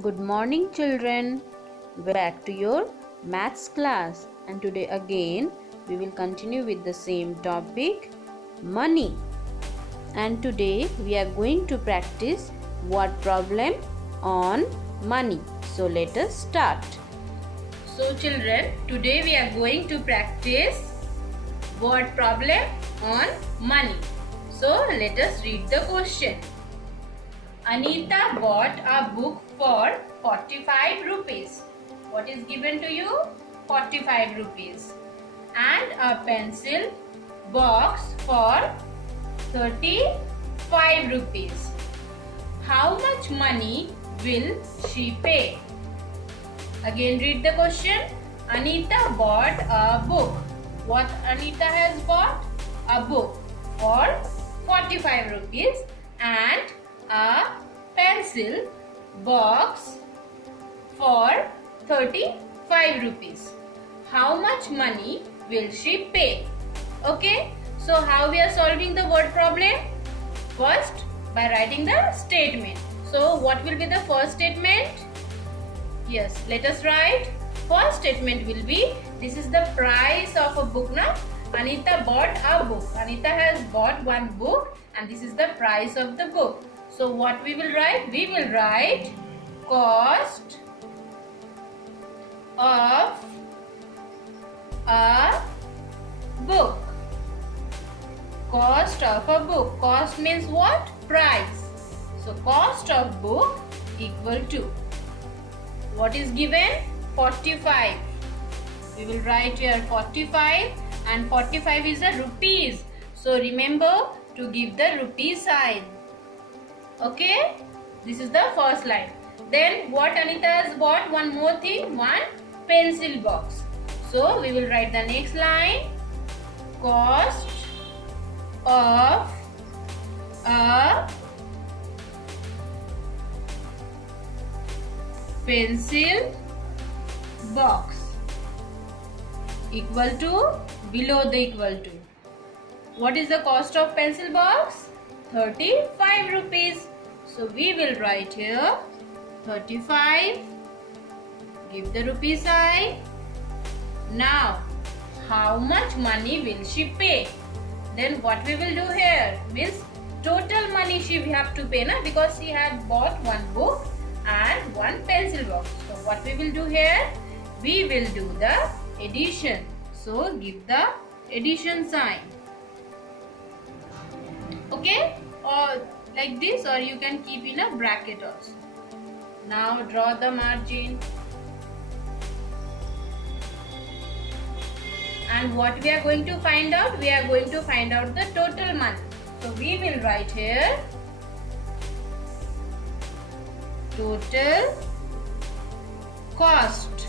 Good morning, children. Back to your maths class, and today again we will continue with the same topic, money. And today we are going to practice word problem on money. So let us start. So children, today we are going to practice word problem on money. So let us read the question. Anita bought a book for 45 rupees. What is given to you? 45 rupees. And a pencil box for 35 rupees. How much money will she pay? Again read the question. Anita bought a book. What Anita has bought? A book for 45 rupees and a pencil box for 35 rupees. How much money will she pay? Okay, so how we are solving the word problem? First, by writing the statement. So what will be the first statement? Yes, let us write. First statement will be, this is the price of a book now. Anita bought a book. Anita has bought one book and this is the price of the book. So what we will write? We will write cost of a book. Cost of a book. Cost means what? Price. So cost of book equal to, what is given? 45. We will write here 45 and 45 is a rupees. So remember to give the rupee sign. Okay, this is the first line. Then what Anita has bought? One more thing, one pencil box. So we will write the next line. Cost of a pencil box equal to, below the equal to. What is the cost of pencil box? 35 rupees. So we will write here 35. Give the rupee sign. Now, how much money will she pay? Then what we will do here means total money she have to pay, na? Because she had bought one book and one pencil box. So what we will do here? We will do the addition. So give the addition sign. Okay, or like this, or you can keep in a bracket also. Now draw the margin. And what we are going to find out? We are going to find out the total money. So we will write here total cost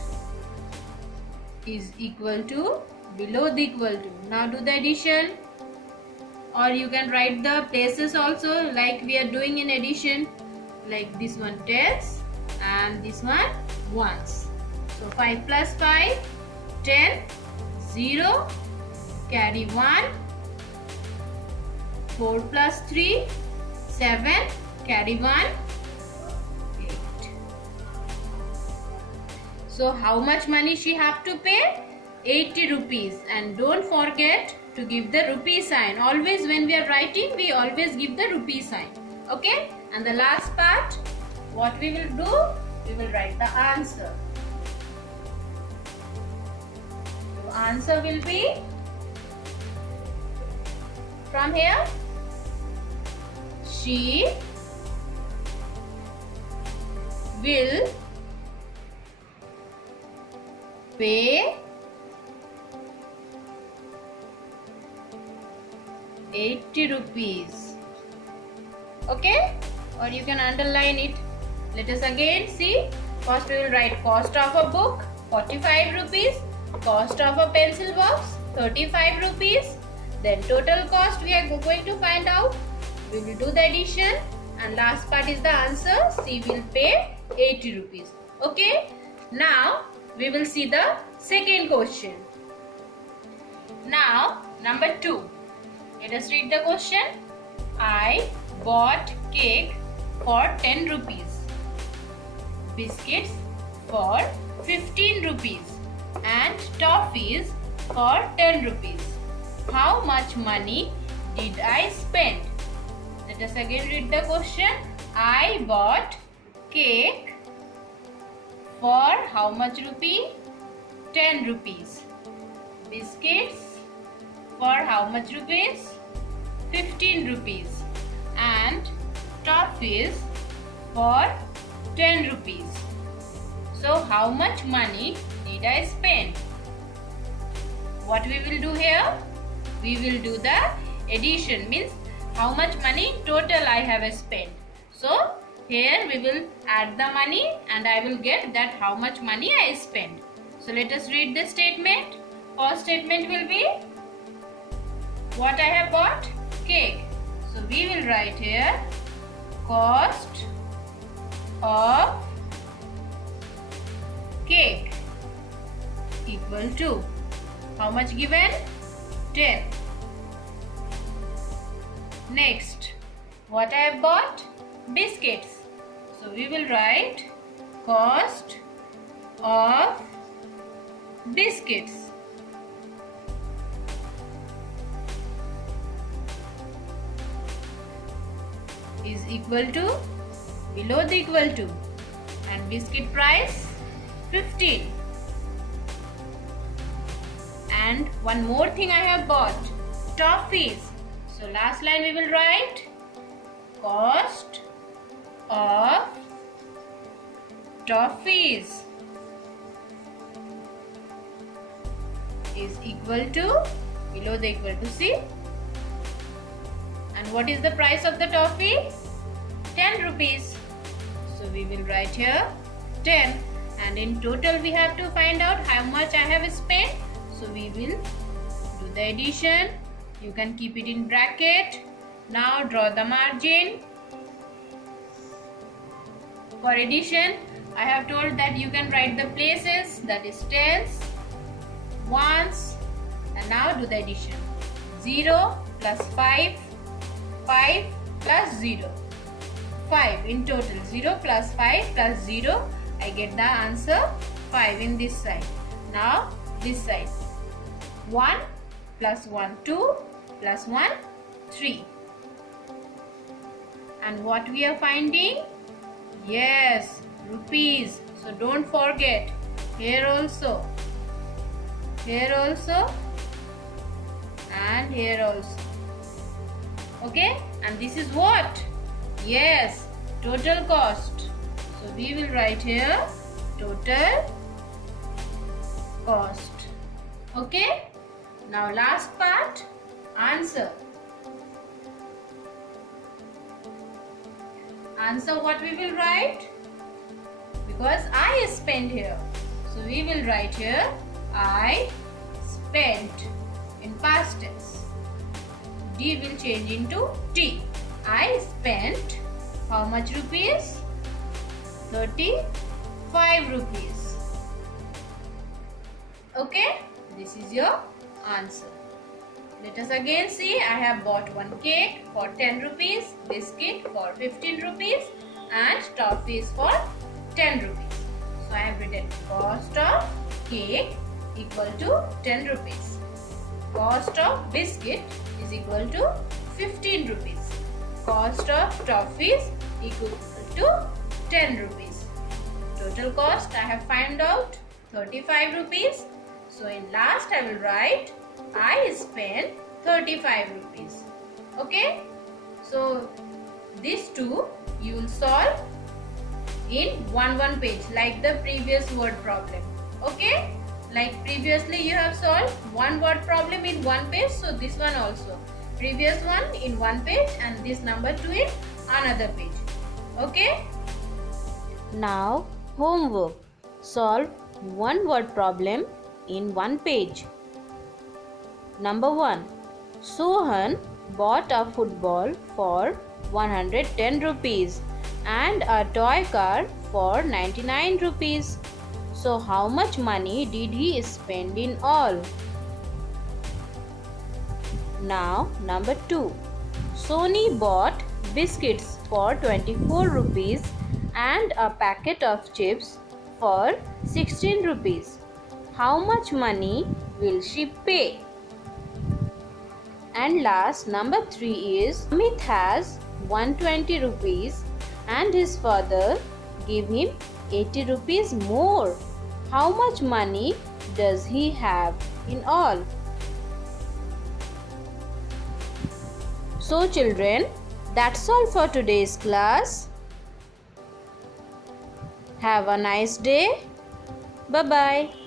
is equal to, below the equal to. Now do the addition. Or you can write the places also, like we are doing in addition, like this one tens and this one ones. So 5 plus 5, 10, 0, carry 1, 4 plus 3, 7, carry 1, 8. So how much money she have to pay? 80 rupees. And don't forget to give the rupee sign. Always when we are writing, we always give the rupee sign. Okay? And the last part, what we will do? We will write the answer. So answer will be from here. She will pay 80 rupees. Okay, or you can underline it. Let us again see. First we will write cost of a book 45 rupees, cost of a pencil box 35 rupees. Then total cost we are going to find out. We will do the addition and last part is the answer. She will pay 80 rupees. Okay, now we will see the second question. Now number 2. Let us read the question. I bought cake for 10 rupees. biscuits for 15 rupees and toffees for 10 rupees. How much money did I spend? Let us again read the question. I bought cake for how much rupee? 10 rupees. Biscuits for how much rupees? 15 rupees. And toffees for 10 rupees. So how much money did I spend? What we will do here? We will do the addition, means how much money total I have spent. So here we will add the money and I will get that how much money I spent. So let us read the statement. First statement will be what I have bought? Cake. So we will write here cost of cake equal to how much given? 10. Next, what I have bought? Biscuits. So we will write cost of biscuits is equal to, below the equal to, and biscuit price 15. And one more thing I have bought, toffees. So last line we will write cost of toffees is equal to, below the equal to, see. And what is the price of the toffee? 10 rupees. So we will write here 10, and in total we have to find out how much I have spent. So we will do the addition. You can keep it in bracket. Now draw the margin. For addition, I have told that you can write the places, that is tens, ones, and now do the addition. 0 plus 5, 5 plus 0. 5 in total. 0 plus 5 plus 0. I get the answer 5 in this side. Now this side. 1 plus 1, 2 plus 1, 3. And what we are finding? Yes, rupees. So don't forget. Here also. Here also. And here also. Okay, and this is what? Yes, total cost. So we will write here total cost. Okay, now last part, answer. Answer what we will write? Because I spent here. So we will write here I spent in past tense. D will change into T. I spent how much rupees? 35 rupees. Okay, this is your answer. Let us again see. I have bought one cake for 10 rupees, biscuit for 15 rupees and toffees for 10 rupees. So I have written cost of cake equal to 10 rupees. Cost of biscuit is equal to 15 rupees. Cost of toffees equal to 10 rupees. Total cost I have found out 35 rupees. So in last I will write I spent 35 rupees. Okay. So these two you will solve in one page like the previous word problem. Okay. Like previously you have solved one word problem in one page. So this one also. Previous one in one page and this number 2 in another page. Okay. Now homework. Solve one word problem in one page. Number 1. Sohan bought a football for 110 rupees and a toy car for 99 rupees. So how much money did he spend in all? Now number 2. Sony bought biscuits for 24 rupees and a packet of chips for 16 rupees. How much money will she pay? And last, number 3 is Amit has 120 rupees and his father gave him 80 rupees more. How much money does he have in all? So children, that's all for today's class. Have a nice day. Bye-bye.